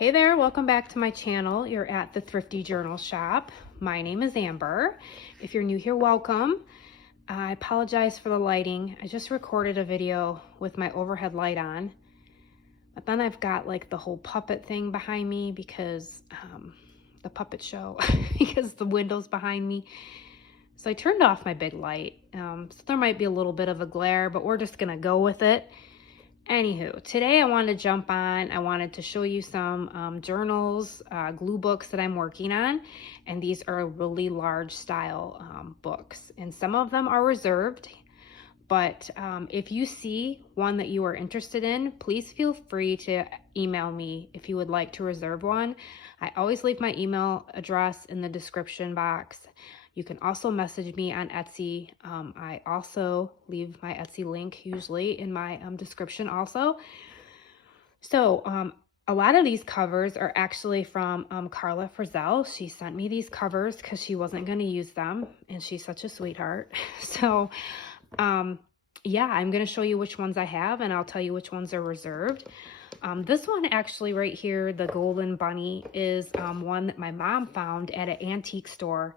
Hey there, welcome back to my channel. You're at the Thrifty Journal Shop. My name is Amber. If you're new here, welcome. I apologize for the lighting. I just recorded a video with my overhead light on, but then I've got like the whole puppet thing behind me because the puppet show, because the window's behind me. So I turned off my big light. So there might be a little bit of a glare, but we're just gonna go with it. Anywho, today I wanted to jump on. I wanted to show you some journals, glue books that I'm working on. And these are really large style books. And some of them are reserved. But if you see one that you are interested in, please feel free to email me if you would like to reserve one. I always leave my email address in the description box. You can also message me on Etsy. I also leave my Etsy link usually in my description also. So a lot of these covers are actually from Carla Frizzell. She sent me these covers because she wasn't going to use them, and she's such a sweetheart. So yeah, I'm going to show you which ones I have, and I'll tell you which ones are reserved. This one actually right here, the Golden Bunny, is one that my mom found at an antique store.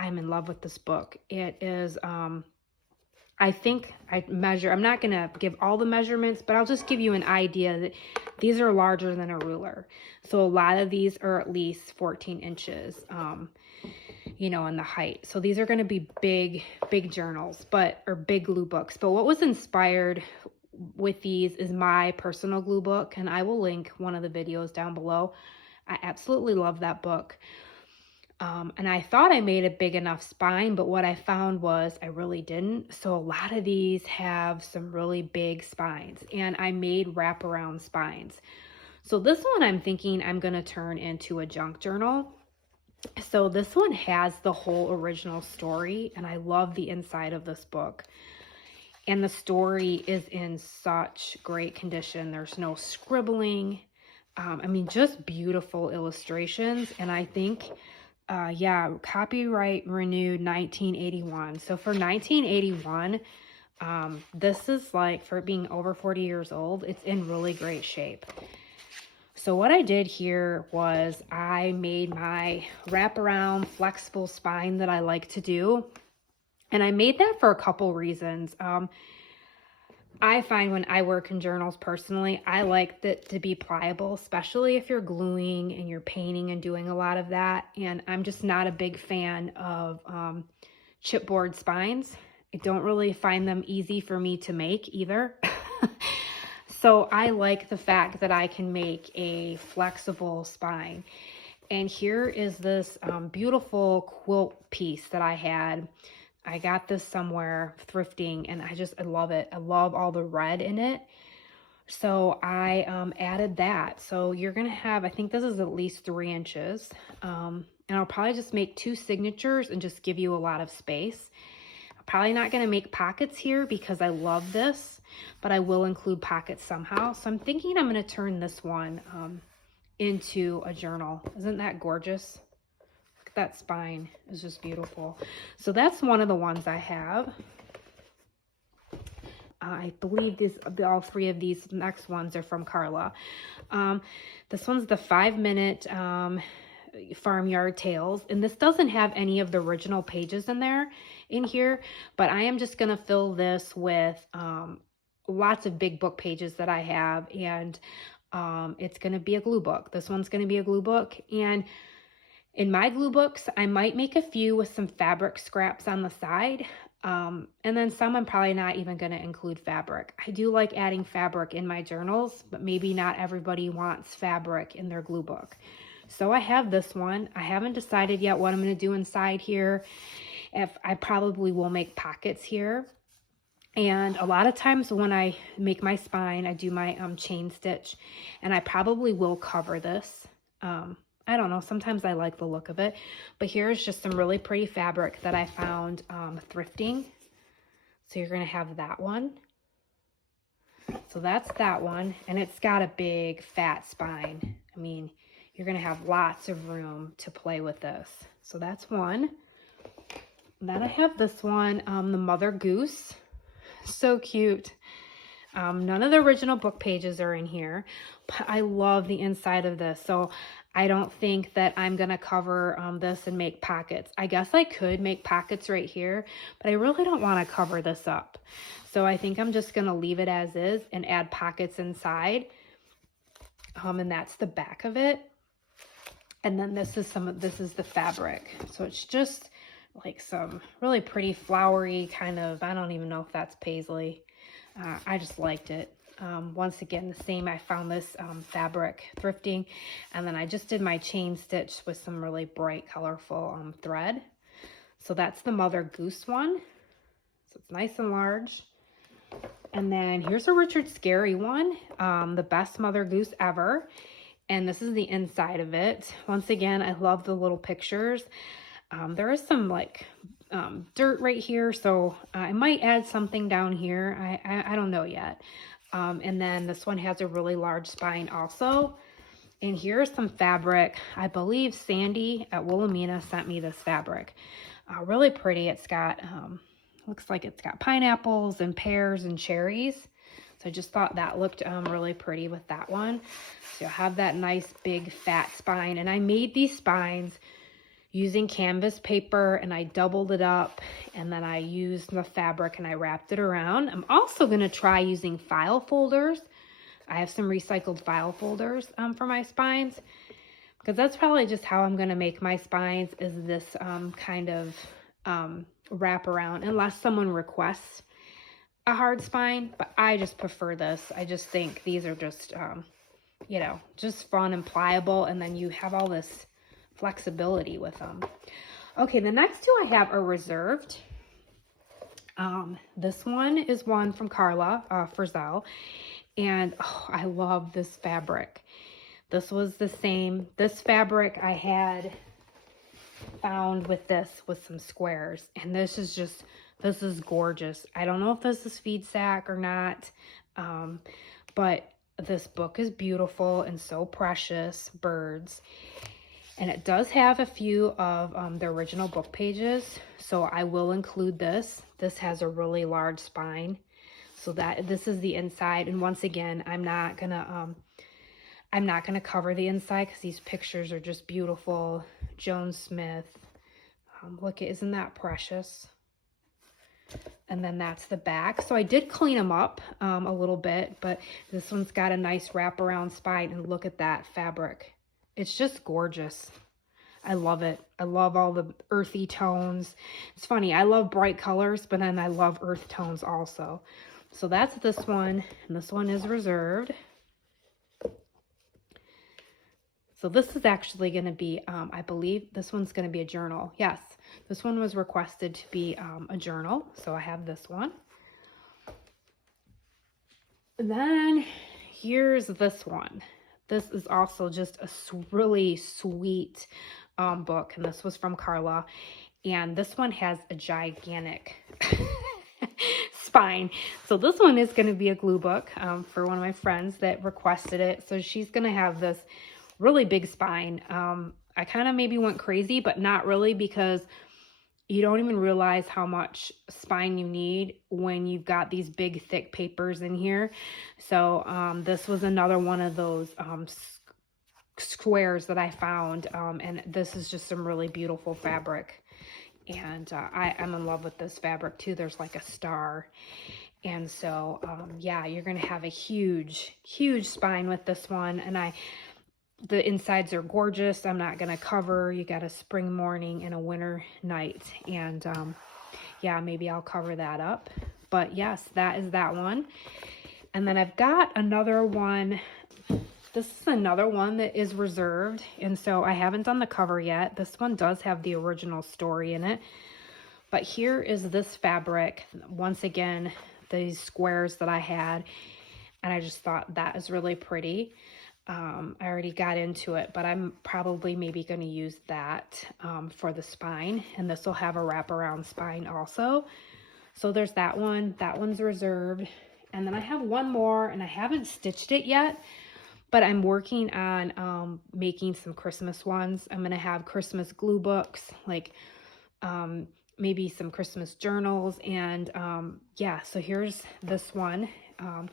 I'm in love with this book. It is, I think I measure, I'm not going to give all the measurements, but I'll just give you an idea that these are larger than a ruler. So a lot of these are at least 14 inches, you know, in the height. So these are going to be big journals, or big glue books. But what was inspired with these is my personal glue book, and I will link one of the videos down below. I absolutely love that book. And I thought I made a big enough spine, but what I found was I really didn't. So a lot of these have some really big spines, and I made wraparound spines. So this one I'm thinking I'm going to turn into a junk journal. So this one has the whole original story, and I love the inside of this book. And the story is in such great condition. There's no scribbling. I mean, just beautiful illustrations. And I think yeah, copyright renewed 1981. So for 1981, this is like, for being over 40 years old, it's in really great shape. So what I did here was I made my wraparound flexible spine that I like to do. And I made that for a couple reasons. I find when I work in journals personally, I like that to be pliable, especially if you're gluing and you're painting and doing a lot of that. And I'm just not a big fan of chipboard spines. I don't really find them easy for me to make either. So I like the fact that I can make a flexible spine. And here is this beautiful quilt piece that I had. I got this somewhere thrifting, and I love it. I love all the red in it. So I added that. So you're going to have, I think this is at least 3 inches. And I'll probably just make 2 signatures and just give you a lot of space. I'm probably not going to make pockets here because I love this, but I will include pockets somehow. So I'm thinking I'm going to turn this one into a journal. Isn't that gorgeous? That spine is just beautiful. So that's one of the ones I have. I believe all 3 of these next ones are from Carla. This one's the 5-minute Farmyard Tales, and this doesn't have any of the original pages in here, but I am just gonna fill this with lots of big book pages that I have, and it's gonna be a glue book. This one's gonna be a glue book, and in my glue books, I might make a few with some fabric scraps on the side. And then some I'm probably not even going to include fabric. I do like adding fabric in my journals, but maybe not everybody wants fabric in their glue book. So I have this one. I haven't decided yet what I'm going to do inside here. I probably will make pockets here. And a lot of times when I make my spine, I do my chain stitch, and I probably will cover this. I don't know, sometimes I like the look of it, but here's just some really pretty fabric that I found thrifting. So you're going to have that one. So that's that one, and it's got a big fat spine. I mean, you're going to have lots of room to play with this. So that's one. And then I have this one, the Mother Goose. So cute. None of the original book pages are in here, but I love the inside of this. So I don't think that I'm going to cover this and make pockets. I guess I could make pockets right here, but I really don't want to cover this up. So I think I'm just going to leave it as is and add pockets inside. And that's the back of it. And then this is the fabric. So it's just like some really pretty flowery kind of, I don't even know if that's paisley. I just liked it. Once again, the same, I found this fabric thrifting, and then I just did my chain stitch with some really bright, colorful thread. So that's the Mother Goose one. So it's nice and large. And then here's a Richard Scarry one, the best Mother Goose ever. And this is the inside of it. Once again, I love the little pictures. There is some like dirt right here, so I might add something down here. I don't know yet. And then this one has a really large spine also. And here's some fabric. I believe Sandy at Wilhelmina sent me this fabric. Really pretty. It's got, looks like it's got pineapples and pears and cherries. So I just thought that looked really pretty with that one. So you'll have that nice big fat spine. And I made these spines using canvas paper, and I doubled it up, and then I used the fabric and I wrapped it around. I'm also going to try using file folders. I have some recycled file folders for my spines, because that's probably just how I'm going to make my spines, is this kind of wrap around, unless someone requests a hard spine. But I just prefer this. I just think these are just, you know, just fun and pliable, and then you have all this flexibility with them. Okay, the next two I have are reserved. This one is one from Carla Frisell, and oh, I love this fabric. This was the same. This fabric I had found with some squares, and this is gorgeous. I don't know if this is feed sack or not, but this book is beautiful and so precious. Birds. And it does have a few of the original book pages, so I will include this. This has a really large spine, so that this is the inside. And once again, I'm not gonna cover the inside because these pictures are just beautiful. Joan Smith, look, isn't that precious? And then that's the back. So I did clean them up a little bit, but this one's got a nice wraparound spine, and look at that fabric. It's just gorgeous. I love it. I love all the earthy tones. It's funny, I love bright colors, but then I love earth tones also. So that's this one, and this one is reserved. So this is actually going to be, I believe this one's going to be a journal. Yes, this one was requested to be a journal, so I have this one. And then here's this one. This is also just a really sweet book, and this was from Carla. And this one has a gigantic spine. So this one is going to be a glue book for one of my friends that requested it. So she's going to have this really big spine. I kind of maybe went crazy, but not really, because you don't even realize how much spine you need when you've got these big thick papers in here. So this was another one of those squares that I found, and this is just some really beautiful fabric, and I'm in love with this fabric too. There's like a star, and so yeah, you're gonna have a huge spine with this one. And the insides are gorgeous. I'm not going to cover. You got a spring morning and a winter night. And yeah, maybe I'll cover that up. But yes, that is that one. And then I've got another one. This is another one that is reserved. And so I haven't done the cover yet. This one does have the original story in it. But here is this fabric. Once again, these squares that I had. And I just thought that is really pretty. I already got into it, but I'm probably maybe going to use that for the spine, and this will have a wraparound spine also. So there's that one. That one's reserved. And then I have one more, and I haven't stitched it yet, but I'm working on making some Christmas ones. I'm going to have Christmas glue books, like maybe some Christmas journals, and yeah, so here's this one. and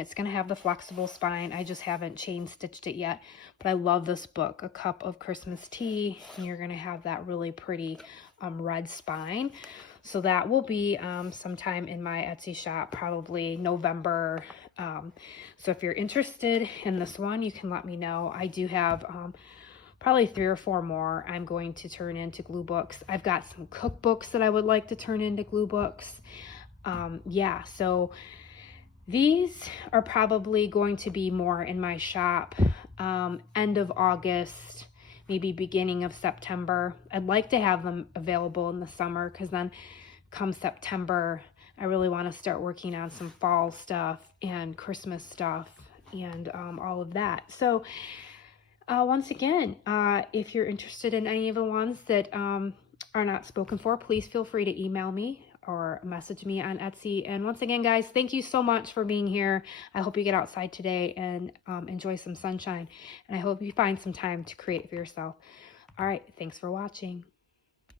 it's going to have the flexible spine. I just haven't chain stitched it yet, but I love this book, A Cup of Christmas Tea, and you're going to have that really pretty red spine. So that will be sometime in my Etsy shop, probably November. So if you're interested in this one, you can let me know. I do have probably 3 or 4 more I'm going to turn into glue books. I've got some cookbooks that I would like to turn into glue books. Yeah, so these are probably going to be more in my shop end of August, maybe beginning of September. I'd like to have them available in the summer, because then come September, I really want to start working on some fall stuff and Christmas stuff and all of that. So once again, if you're interested in any of the ones that are not spoken for, please feel free to email me or message me on Etsy. And once again, guys, thank you so much for being here. I hope you get outside today and enjoy some sunshine. And I hope you find some time to create for yourself. All right, thanks for watching.